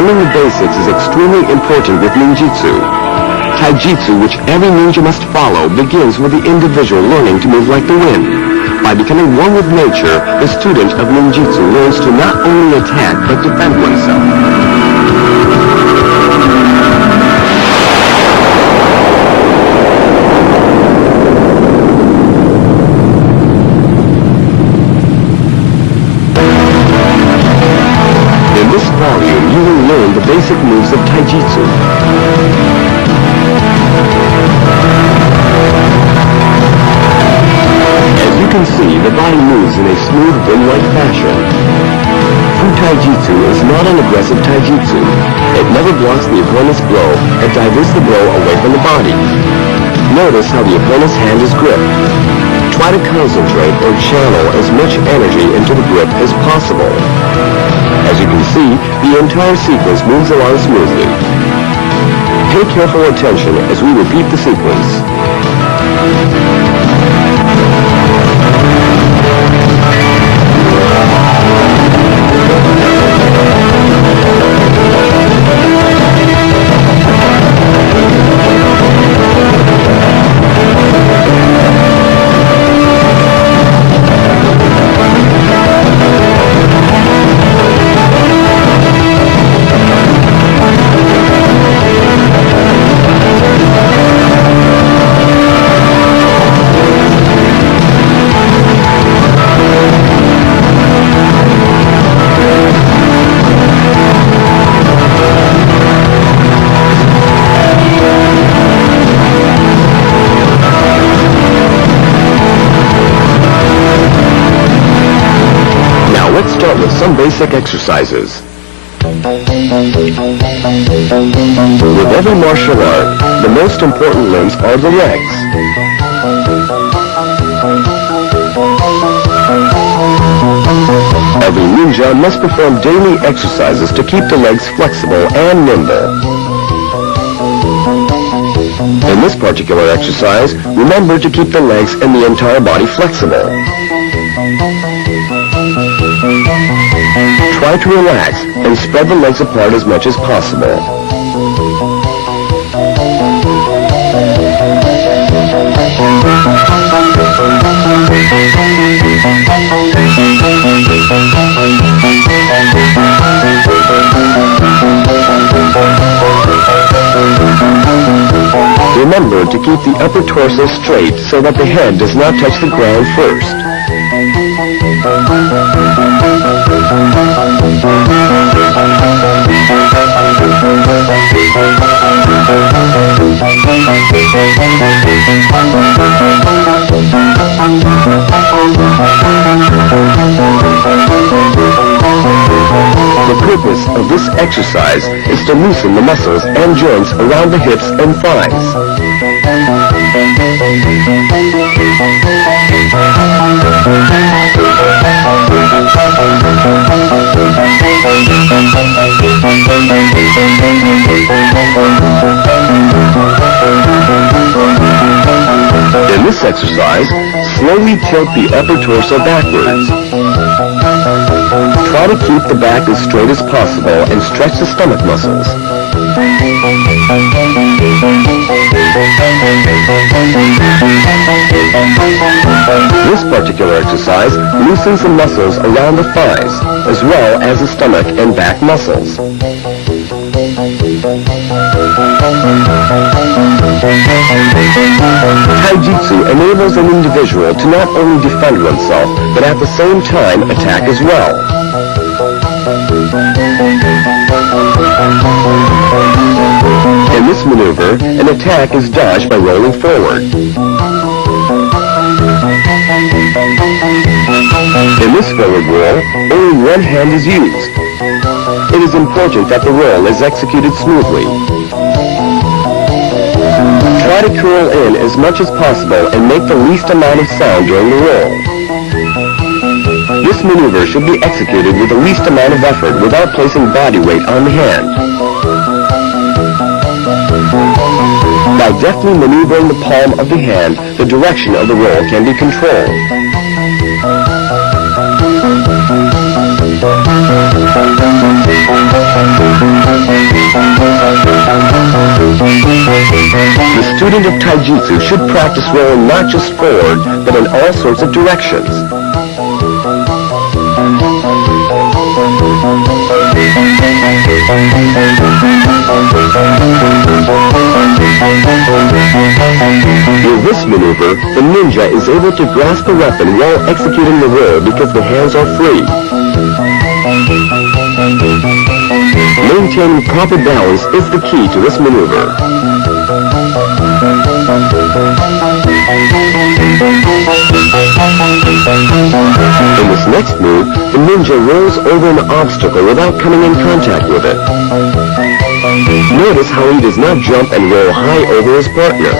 learning the basics is extremely important with ninjutsu. Taijutsu, which every ninja must follow, begins with the individual learning to move like the wind. By becoming one with nature, the student of ninjutsu learns to not only attack but defend oneself. In this volume, you will learn the basic moves of Taijutsu. As you can see, the body moves in a smooth, wind-like fashion. True Taijutsu is not an aggressive Taijutsu. It never blocks the opponent's blow and diverts the blow away from the body. Notice how the opponent's hand is gripped. Try to concentrate or channel as much energy into the grip as possible. As you can see, the entire sequence moves along smoothly. Pay careful attention as we repeat the sequence. Let's start with some basic exercises. With every martial art, the most important limbs are the legs. Every ninja must perform daily exercises to keep the legs flexible and nimble. In this particular exercise, remember to keep the legs and the entire body flexible. Try to relax and spread the legs apart as much as possible. Remember to keep the upper torso straight so that the head does not touch the ground first. The purpose of this exercise is to loosen the muscles and joints around the hips and thighs. In this exercise, slowly tilt the upper torso backwards. Try to keep the back as straight as possible and stretch the stomach muscles. This particular exercise loosens the muscles around the thighs, as well as the stomach and back muscles. Taijutsu enables an individual to not only defend oneself, but at the same time attack as well. In this maneuver, an attack is dodged by rolling forward. In this forward roll, only one hand is used. It is important that the roll is executed smoothly. Try to curl in as much as possible and make the least amount of sound during the roll. This maneuver should be executed with the least amount of effort without placing body weight on the hand. By deftly maneuvering the palm of the hand, the direction of the roll can be controlled. student of taijutsu should practice rolling not just forward, but in all sorts of directions. With this maneuver, the ninja is able to grasp the weapon while executing the roll because the hands are free. Maintaining proper balance is the key to this maneuver. In this next move, the ninja rolls over an obstacle without coming in contact with it. Notice how he does not jump and roll high over his partner.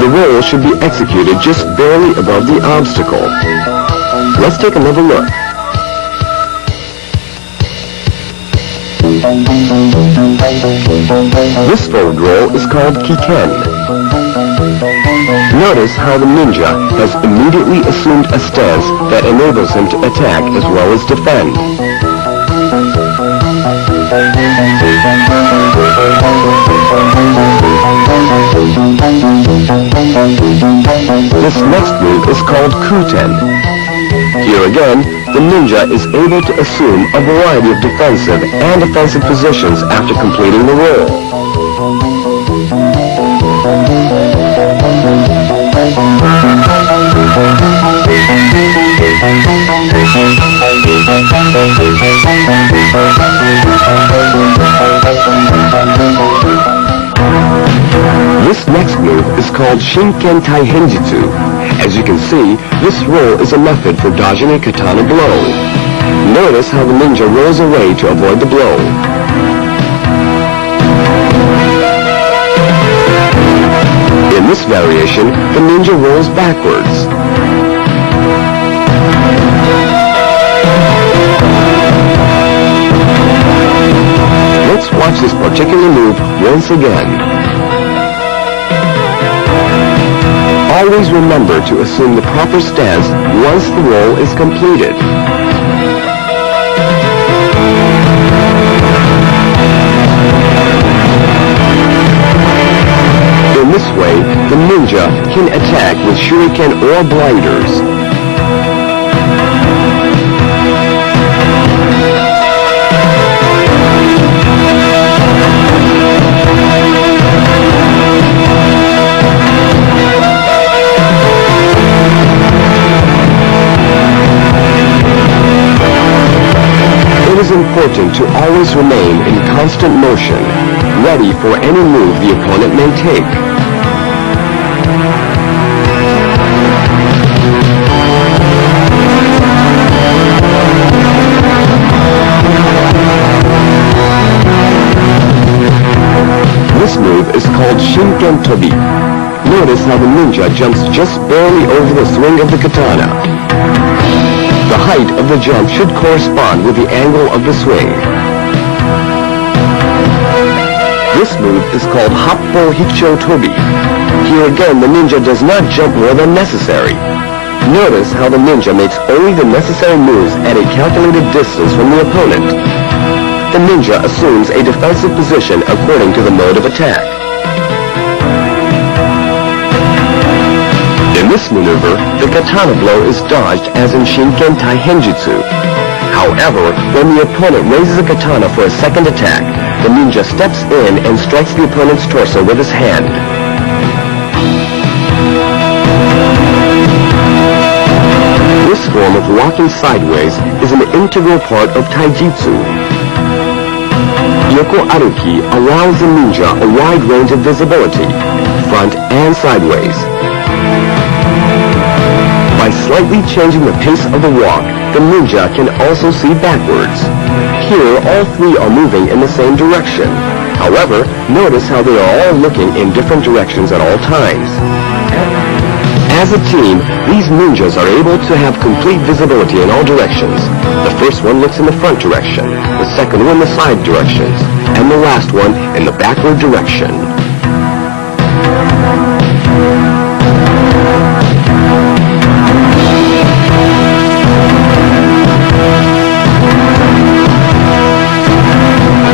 The roll should be executed just barely above the obstacle. Let's take another look. This forward roll is called kiken. Notice how the ninja has immediately assumed a stance that enables him to attack as well as defend. This next move is called kuten. Here again, the ninja is able to assume a variety of defensive and offensive positions after completing the roll. This next move is called Shinken Taihenjutsu. As you can see, this roll is a method for dodging a katana blow. Notice how the ninja rolls away to avoid the blow. In this variation, the ninja rolls backwards. Let's watch this particular move once again. Always remember to assume the proper stance once the roll is completed. In this way, the ninja can attack with shuriken or blinders. It is important to always remain in constant motion, ready for any move the opponent may take. This move is called Shinken Tobi. Notice how the ninja jumps just barely over the swing of the katana. The height of the jump should correspond with the angle of the swing. This move is called Happo Hicho Tobi. Here again, the ninja does not jump more than necessary. Notice how the ninja makes only the necessary moves at a calculated distance from the opponent. The ninja assumes a defensive position according to the mode of attack. In this maneuver, the katana blow is dodged as in Shinken Taihenjutsu. However, when the opponent raises a katana for a second attack, the ninja steps in and strikes the opponent's torso with his hand. This form of walking sideways is an integral part of taijutsu. Yoko Aruki allows the ninja a wide range of visibility, front and sideways. By slightly changing the pace of the walk, the ninja can also see backwards. Here, all three are moving in the same direction. However, notice how they are all looking in different directions at all times. As a team, these ninjas are able to have complete visibility in all directions. The first one looks in the front direction, the second one the side directions, and the last one in the backward direction.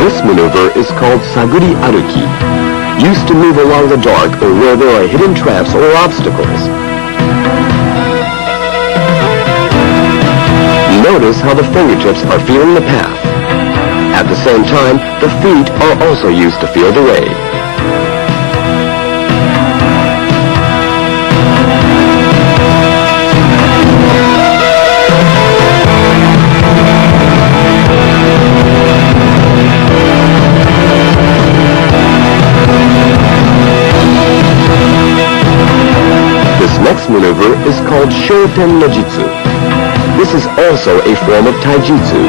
This maneuver is called Saguri Aruki. used to move along the dark or where there are hidden traps or obstacles. Notice how the fingertips are feeling the path. At the same time, the feet are also used to feel the way. This next maneuver is called Shoten no Jitsu. This is also a form of taijutsu.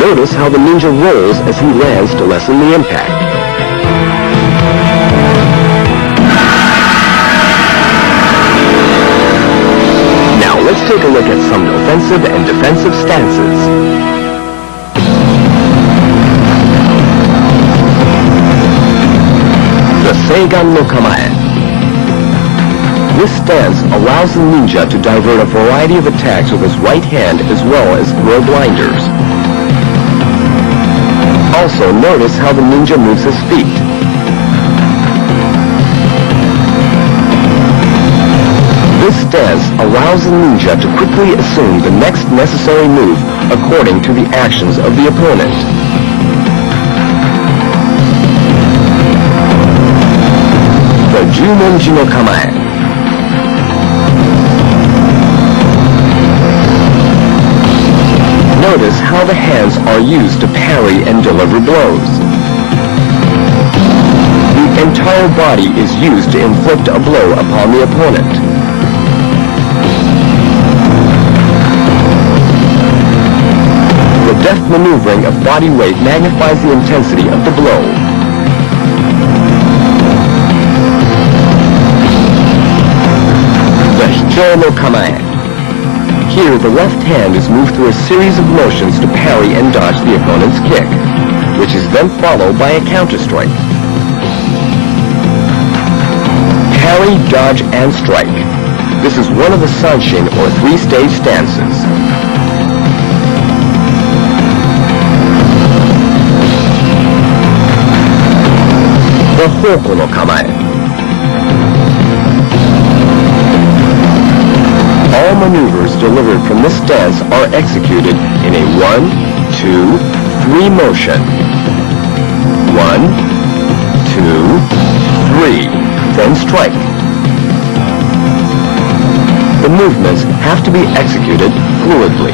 Notice how the ninja rolls as he lands to lessen the impact. Now let's take a look at some offensive and defensive stances. The Seigan no Kamae. This stance allows the ninja to divert a variety of attacks with his right hand as well as throw blinders. Also notice how the ninja moves his feet. This stance allows the ninja to quickly assume the next necessary move according to the actions of the opponent. The Jumonji no Kamae. Notice how the hands are used to parry and deliver blows. The entire body is used to inflict a blow upon the opponent. The deft maneuvering of body weight magnifies the intensity of the blow. The Hikyo no Kamae. Here, the left hand is moved through a series of motions to parry and dodge the opponent's kick, which is then followed by a counter-strike. Parry, dodge, and strike. This is one of the Sanshin or three-stage stances. The Hoko no Kamae. All maneuvers delivered from this stance are executed in a 1, 2, 3 motion. 1, 2, 3, then strike. The movements have to be executed fluidly.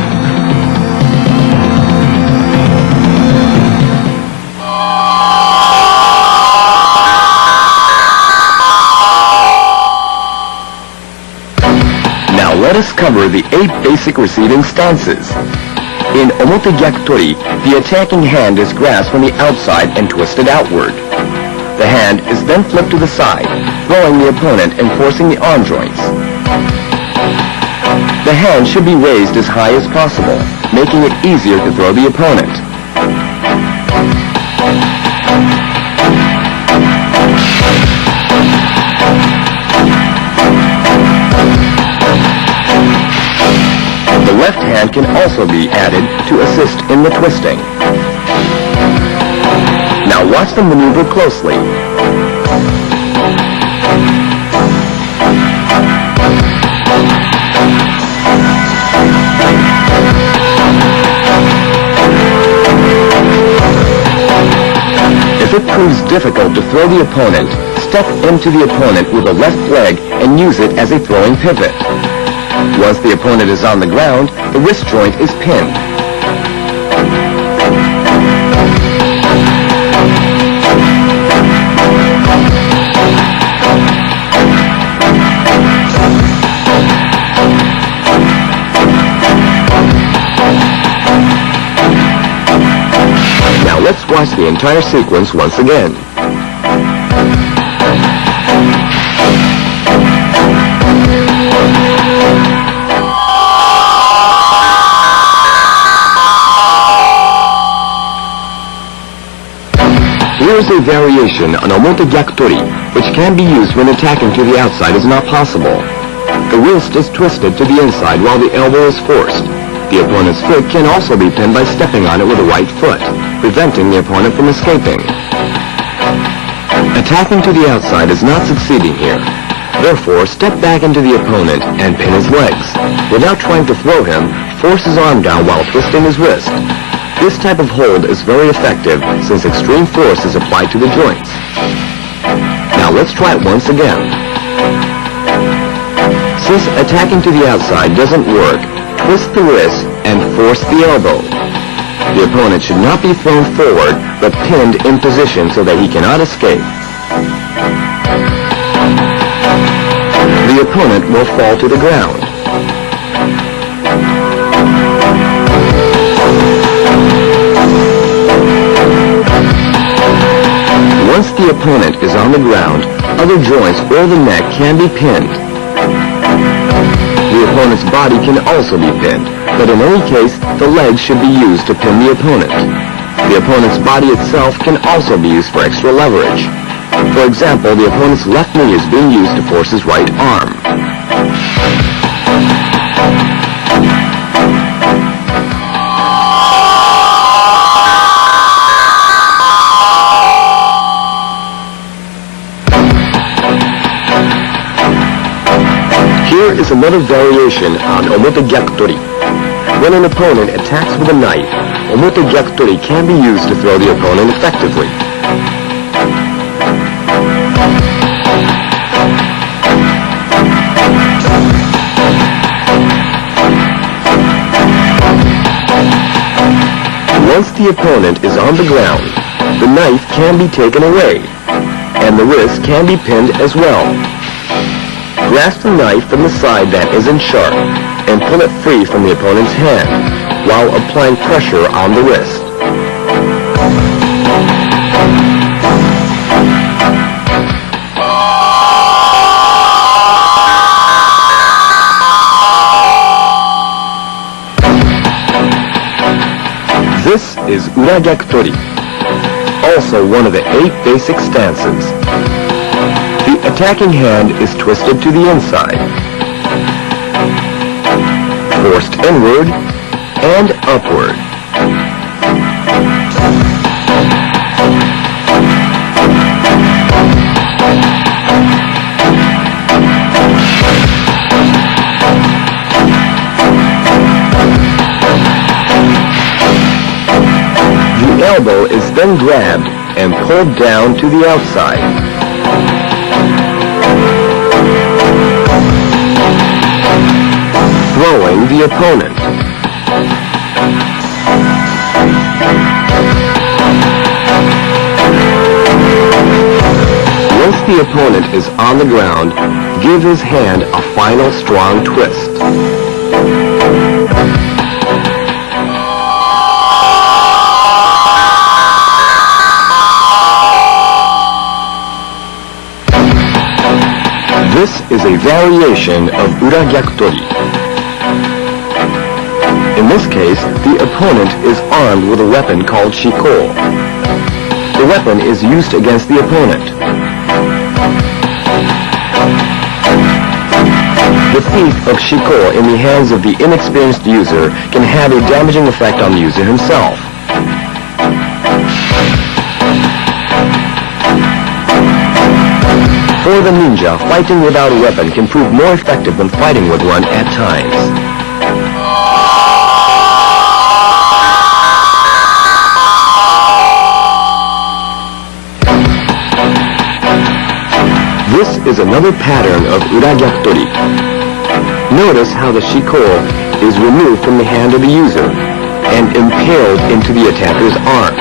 Let us cover the 8 basic receiving stances. In Omote Gyakutori, the attacking hand is grasped from the outside and twisted outward. The hand is then flipped to the side, throwing the opponent and forcing the arm joints. The hand should be raised as high as possible, making it easier to throw the opponent. The left hand can also be added to assist in the twisting. Now watch the maneuver closely. If it proves difficult to throw the opponent, step into the opponent with the left leg and use it as a throwing pivot. Once the opponent is on the ground, the wrist joint is pinned. Now let's watch the entire sequence once again. Here is a variation on Omote Gyakutori, which can be used when attacking to the outside is not possible. The wrist is twisted to the inside while the elbow is forced. The opponent's foot can also be pinned by stepping on it with the right foot, preventing the opponent from escaping. Attacking to the outside is not succeeding here. Therefore, step back into the opponent and pin his legs. Without trying to throw him, force his arm down while twisting his wrist. This type of hold is very effective since extreme force is applied to the joints. Now let's try it once again. Since attacking to the outside doesn't work, twist the wrist and force the elbow. The opponent should not be thrown forward, but pinned in position so that he cannot escape. The opponent will fall to the ground. Once the opponent is on the ground, other joints or the neck can be pinned. The opponent's body can also be pinned, but in any case, the legs should be used to pin the opponent. The opponent's body itself can also be used for extra leverage. For example, the opponent's left knee is being used to force his right arm. Here is another variation on omote gyakutori. When an opponent attacks with a knife, omote gyakutori can be used to throw the opponent effectively. Once the opponent is on the ground, the knife can be taken away, and the wrist can be pinned as well. Grasp the knife from the side that isn't sharp, and pull it free from the opponent's hand, while applying pressure on the wrist. This is ura gyakutori, also one of the 8 basic stances. The attacking hand is twisted to the inside, forced inward and upward. The elbow is then grabbed and pulled down to the outside. Throwing the opponent. Once the opponent is on the ground, give his hand a final strong twist. This is a variation of ura gyakutori. In this case, the opponent is armed with a weapon called shiko. The weapon is used against the opponent. The thief of shiko in the hands of the inexperienced user can have a damaging effect on the user himself. For the ninja, fighting without a weapon can prove more effective than fighting with one at times. This is another pattern of ura gyakutori. Notice how the shiko is removed from the hand of the user and impaled into the attacker's arm.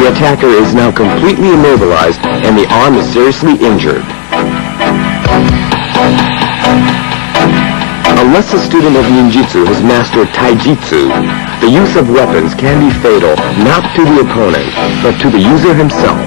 The attacker is now completely immobilized and the arm is seriously injured. Unless a student of ninjutsu has mastered taijutsu, the use of weapons can be fatal not to the opponent, but to the user himself.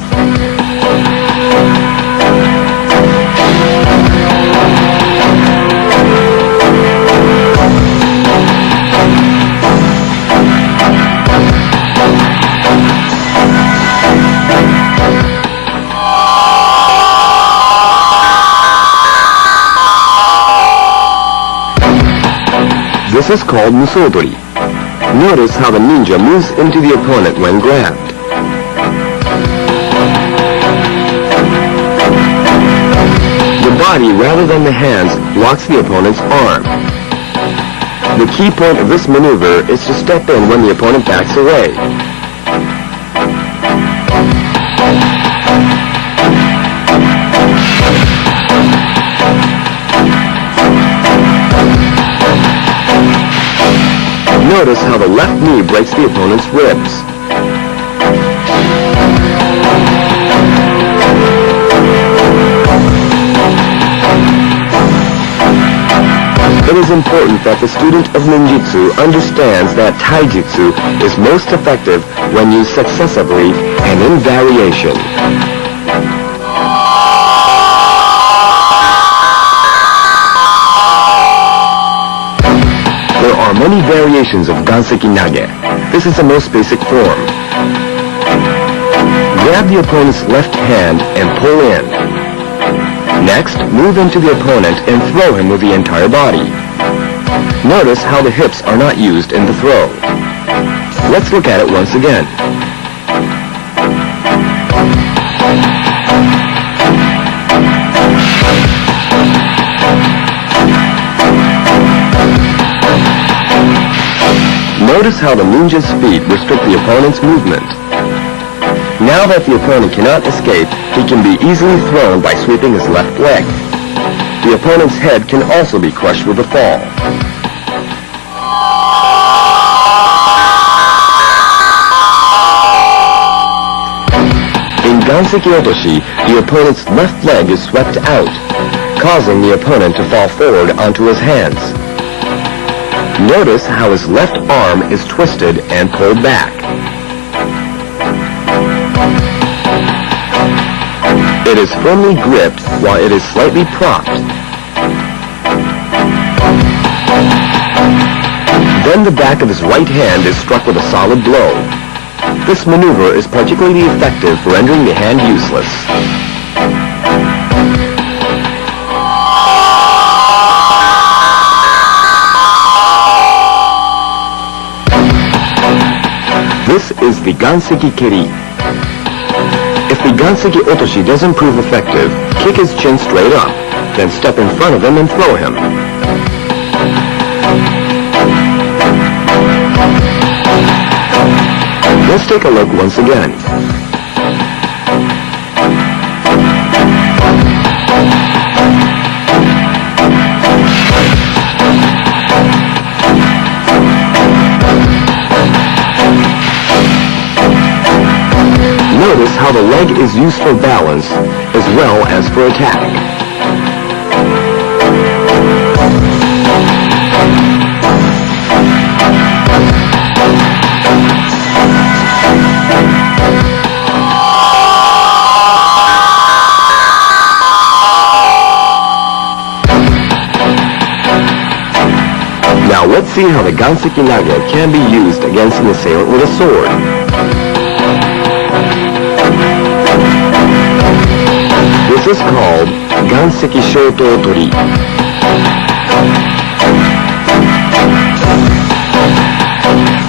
This is called musodori. Notice how the ninja moves into the opponent when grabbed. The body rather than the hands blocks the opponent's arm. The key point of this maneuver is to step in when the opponent backs away. Notice how the left knee breaks the opponent's ribs. It is important that the student of ninjutsu understands that taijutsu is most effective when used successively and in variation. There are many variations of ganseki nage. This is the most basic form. Grab the opponent's left hand and pull in. Next, move into the opponent and throw him with the entire body. Notice how the hips are not used in the throw. Let's look at it once again. Notice how the ninja's feet restrict the opponent's movement. Now that the opponent cannot escape, he can be easily thrown by sweeping his left leg. The opponent's head can also be crushed with a fall. In ganseki otoshi, the opponent's left leg is swept out, causing the opponent to fall forward onto his hands. Notice how his left arm is twisted and pulled back. It is firmly gripped while it is slightly propped. Then the back of his right hand is struck with a solid blow. This maneuver is particularly effective for rendering the hand useless. This is the ganseki keri. If the ganseki otoshi doesn't prove effective, kick his chin straight up, then step in front of him and throw him. Let's take a look once again. Notice how the leg is used for balance as well as for attack. Now let's see how the ganseki nage can be used against an assailant with a sword. This is called ganseki shoto tori.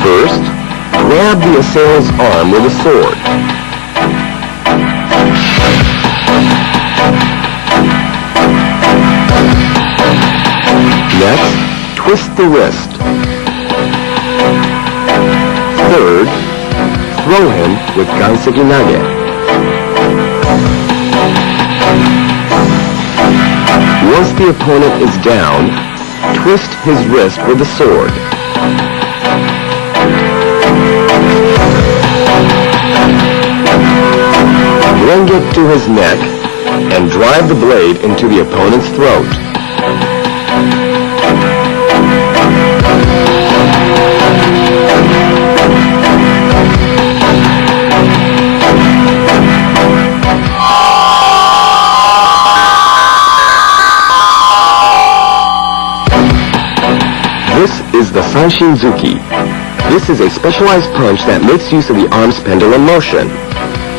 First, grab the assailant's arm with a sword. Next, twist the wrist. Third, throw him with ganseki nage. Once the opponent is down, twist his wrist with the sword. Then get to his neck and drive the blade into the opponent's throat. This is the Sanshinzuki. This is a specialized punch that makes use of the arm's pendulum motion.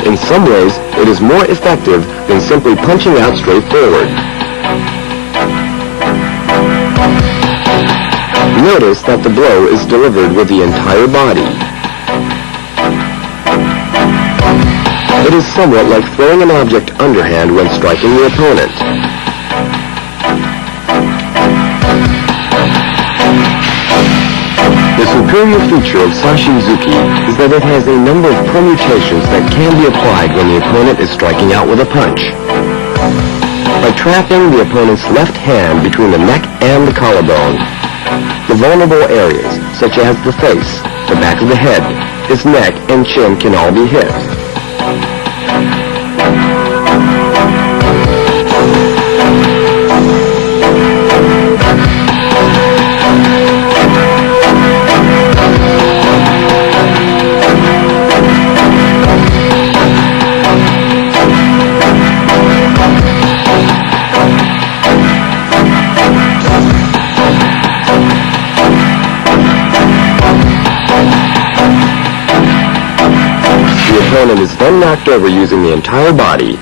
In some ways, it is more effective than simply punching out straight forward. Notice that the blow is delivered with the entire body. It is somewhat like throwing an object underhand when striking the opponent. The superior feature of Sashinzuki is that it has a number of permutations that can be applied when the opponent is striking out with a punch. By trapping the opponent's left hand between the neck and the collarbone, the vulnerable areas, such as the face, the back of the head, his neck, and chin can all be hit. The opponent is then knocked over using the entire body.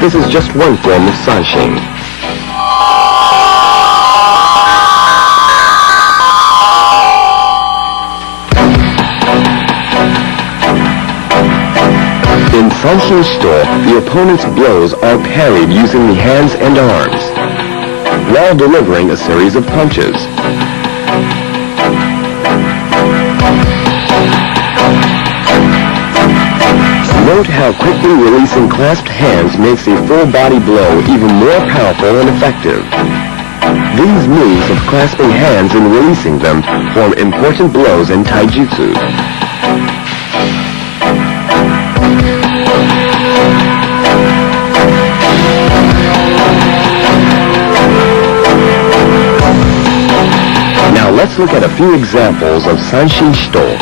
This is just one form of sanshin. In sanshin shito, the opponent's blows are parried using the hands and arms, while delivering a series of punches. Note how quickly releasing clasped hands makes a full-body blow even more powerful and effective. These moves of clasping hands and releasing them form important blows in taijutsu. Now let's look at a few examples of sanshin shito.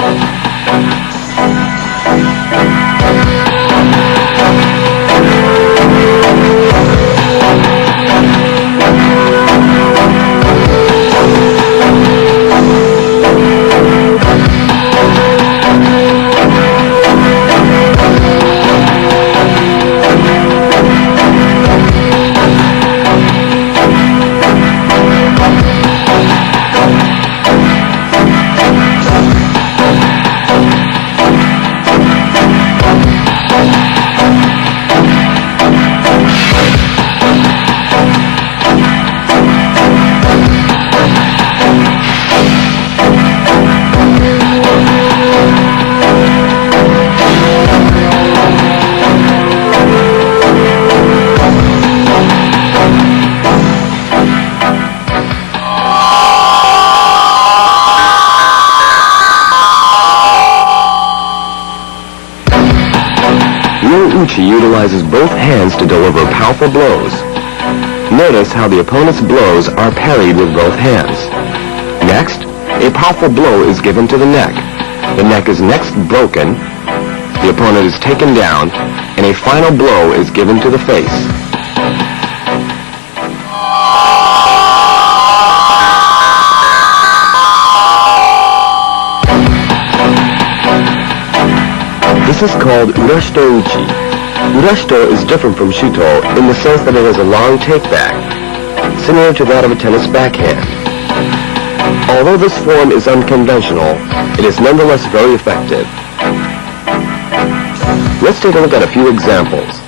Uchi utilizes both hands to deliver powerful blows. Notice how the opponent's blows are parried with both hands. Next, a powerful blow is given to the neck. The neck is next broken, the opponent is taken down, and a final blow is given to the face. This is called Urashito Uchi. Urashito is different from Shito in the sense that it has a long take-back, similar to that of a tennis backhand. Although this form is unconventional, it is nonetheless very effective. Let's take a look at a few examples.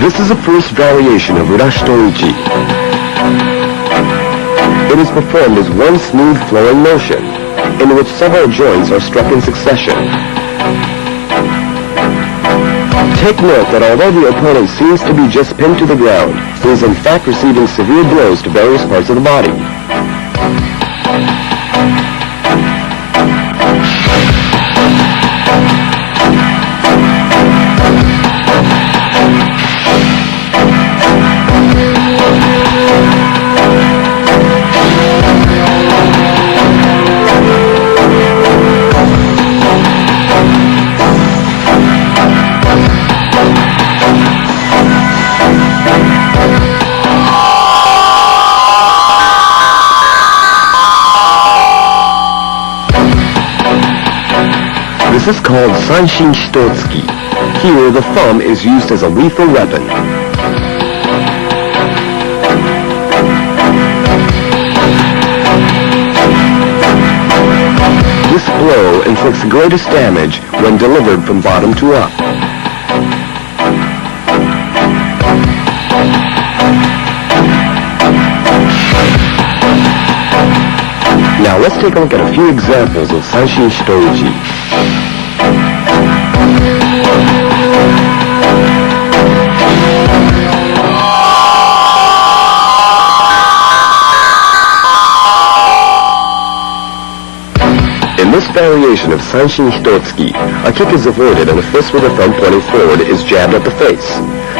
This is a first variation of Urashito Uchi. It is performed as one smooth flowing motion, in which several joints are struck in succession. Take note that although the opponent seems to be just pinned to the ground, he is in fact receiving severe blows to various parts of the body. This is called Sanshin Shitotsuki. Here, the thumb is used as a lethal weapon. This blow inflicts the greatest damage when delivered from bottom to up. Now let's take a look at a few examples of Sanshin Shitouji. In this variation of Sanshin Hitotsuki, a kick is avoided and a fist with a thumb pointing forward is jabbed at the face.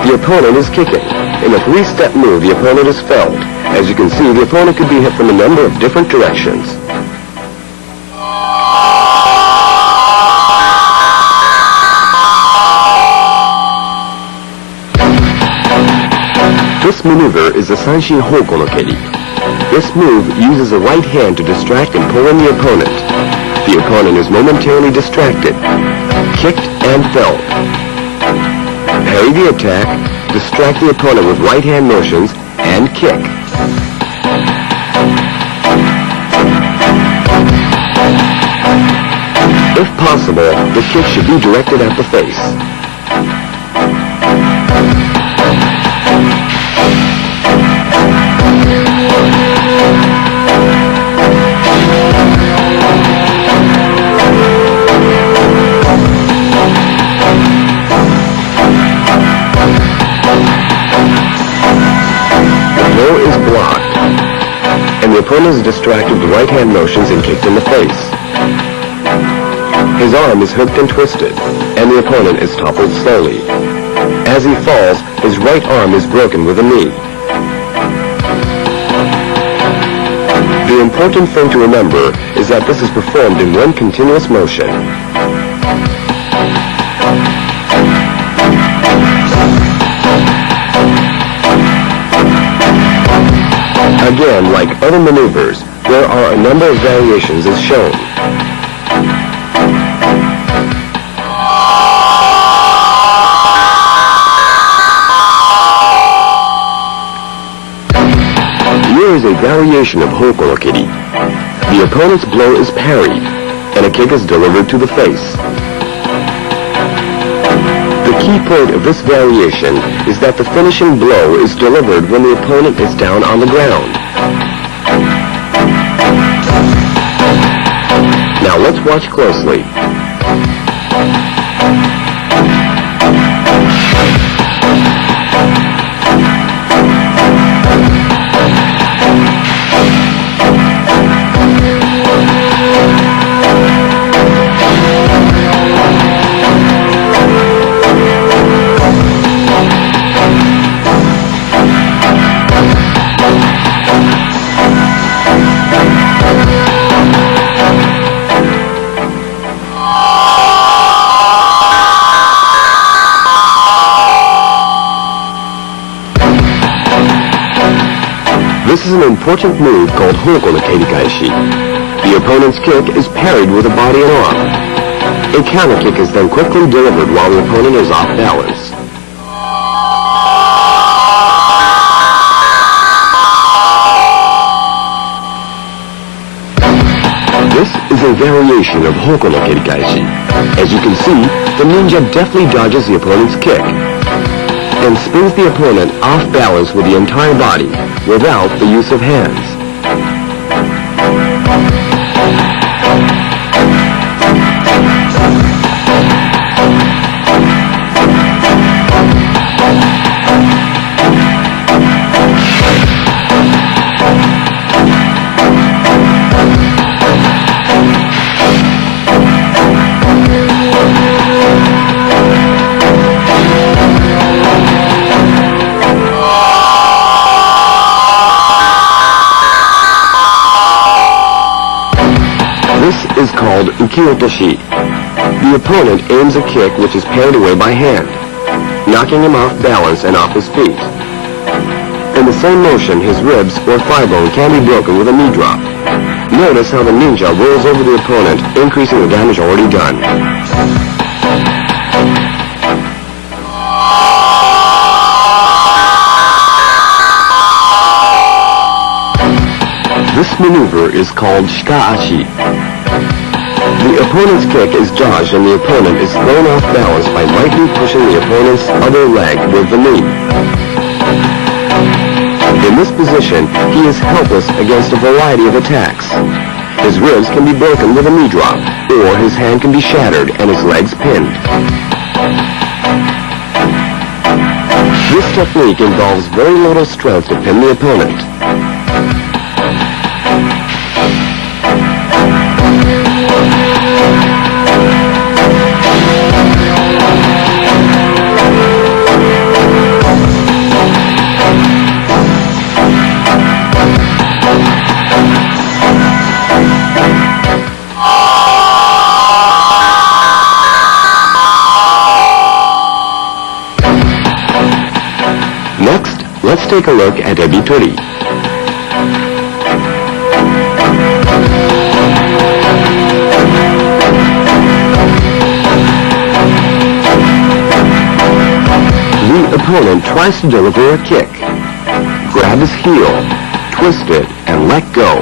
The opponent is kicking. In a three-step move, the opponent is felled. As you can see, the opponent could be hit from a number of different directions. This maneuver is the Sanshin Hoko no Keri. This move uses the right hand to distract and pull in the opponent. The opponent is momentarily distracted, kicked and felled. Parry the attack, distract the opponent with right hand motions, and kick. If possible, the kick should be directed at the face. The opponent is distracted with right-hand motions and kicked in the face. His arm is hooked and twisted, and the opponent is toppled slowly. As he falls, his right arm is broken with a knee. The important thing to remember is that this is performed in one continuous motion. Again, like other maneuvers, there are a number of variations as shown. Here is a variation of Hoko no Keri. The opponent's blow is parried, and a kick is delivered to the face. The key point of this variation is that the finishing blow is delivered when the opponent is down on the ground. Now let's watch closely. This is an important move called Hoko no Keri Kaishi. The opponent's kick is parried with a body and arm. A counter kick is then quickly delivered while the opponent is off balance. This is a variation of Hoko no Keri Kaishi. As you can see, the ninja deftly dodges the opponent's kick and spins the opponent off balance with the entire body, without the use of hands. Ukiotoshi. The opponent aims a kick which is parried away by hand, knocking him off balance and off his feet. In the same motion, his ribs or thigh bone can be broken with a knee drop. Notice how the ninja rolls over the opponent, increasing the damage already done. This maneuver is called shikaashi. The opponent's kick is dodged and the opponent is thrown off balance by lightly pushing the opponent's other leg with the knee. In this position, he is helpless against a variety of attacks. His ribs can be broken with a knee drop, or his hand can be shattered and his legs pinned. This technique involves very little strength to pin the opponent. Next, let's take a look at ebitori. The opponent tries to deliver a kick. Grab his heel, twist it, and let go.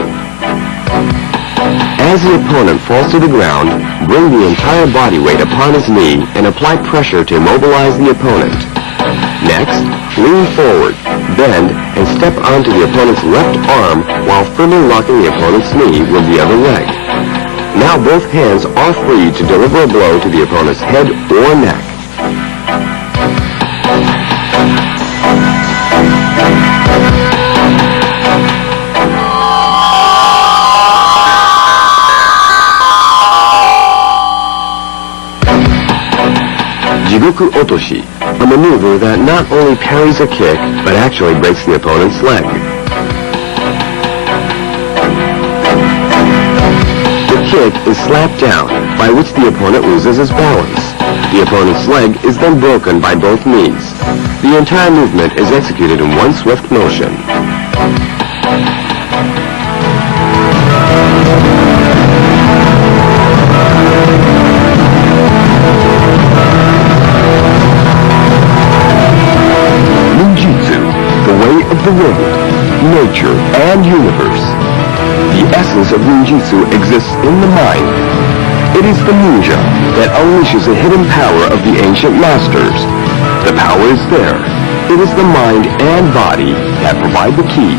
As the opponent falls to the ground, bring the entire body weight upon his knee and apply pressure to immobilize the opponent. Next, lean forward, bend, and step onto the opponent's left arm while firmly locking the opponent's knee with the other leg. Now both hands are free to deliver a blow to the opponent's head or neck. Jigoku Otoshi, a maneuver that not only parries a kick, but actually breaks the opponent's leg. The kick is slapped down, by which the opponent loses his balance. The opponent's leg is then broken by both knees. The entire movement is executed in one swift motion. The world, nature, and universe. The essence of ninjutsu exists in the mind. It is the ninja that unleashes the hidden power of the ancient masters. The power is there. It is the mind and body that provide the key.